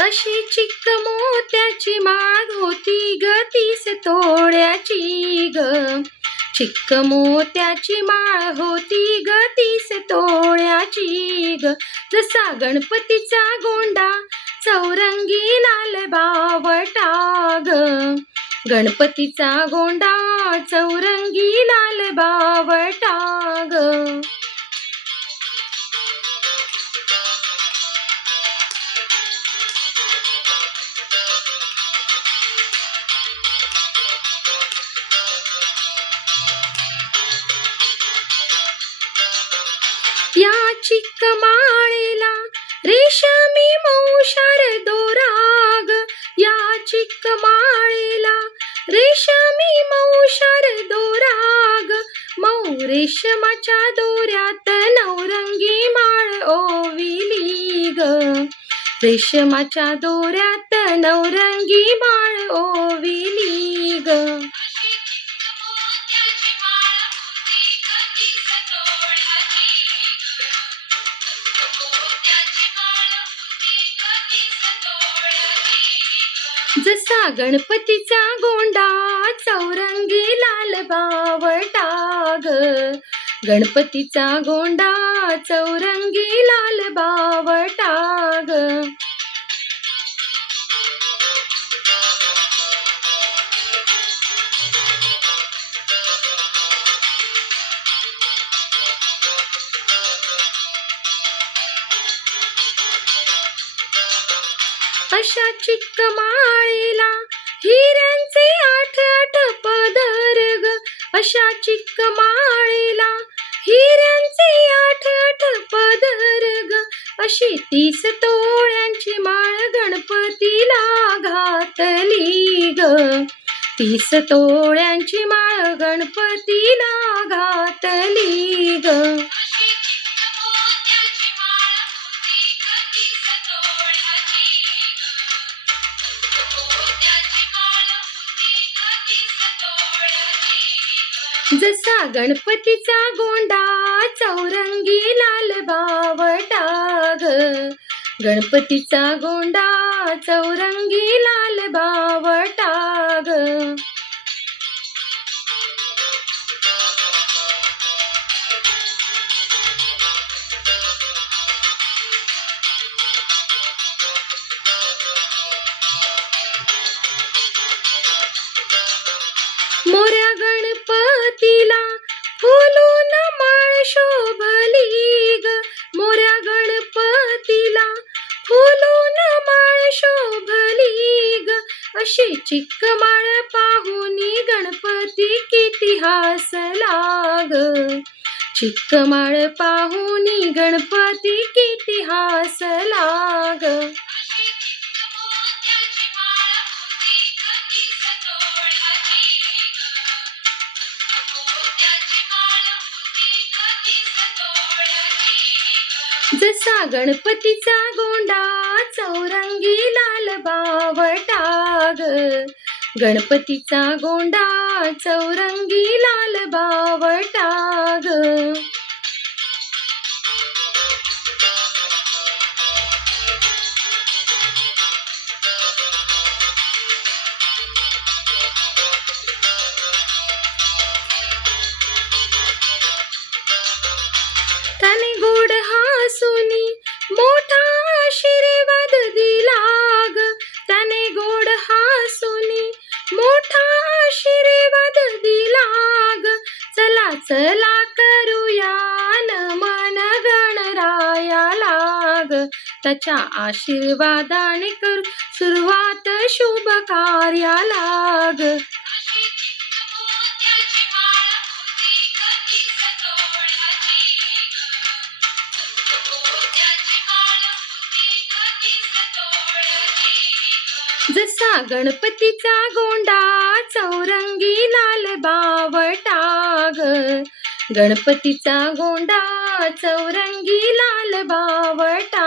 अशी चिक्क मोत्याची माग होती गतीस तीस ग. चिक्क मोत्याची माळ होती गतीस तीस तोळ्याची ग. जसा गणपतीचा गोंडा चौरंगी लाल बावटा ग. गणपतीचा गोंडा चौरंगी लाल बावटा ग. चिक्क माळेला. रेशमी मौशार दोराग या चिक्क माळेला. रेशमी मौशार दोराग मऊ रेशमाच्या दोऱ्यात नवरंगी माळ ओविली ग. रेशमाच्या दोऱ्यात नवरंगी माळ ओविली ग. जसा गणपतीचा गोंडा चौरंगी लाल बावटा ग. गणपतीचा गोंडा चौरंगी लाल बावटा अशा चिक्क माळीला हिऱ्यांचे आठ आठ पदर ग अशा चिक्क माळीला हिऱ्यांचे आठ आठ पदर ग अशी तीस तोळ्यांची माळ गणपतीला घातली ग. तीस तोळ्यांची माळ गणपतीला घातली ग. जसा गणपतीचा गोंडा चौरंगी लाल बावटा ग. गणपतीचा गोंडा चौरंगी लाल बावटा ग. शोभली ग मोऱ्या गणपतीला. फुलून माळ शोभली ग अशी चिक्क माळ पाहुनी गणपती किती हसला ग चिक्क माळ पाहुनी गणपती किती हसला ग जसा गणपतीचा गोंडा चौरंगी लाल बावटाग. गणपतीचा गोंडा चौरंगी लाल बावटाग. ग त्याच्या आशीर्वादाने करू सुरुवात शुभ कार्याला ग जसा गणपतीचा गोंडा चौरंगी लाल बावटाग गणपतीचा गोंडा चौरंगी लाल बावटा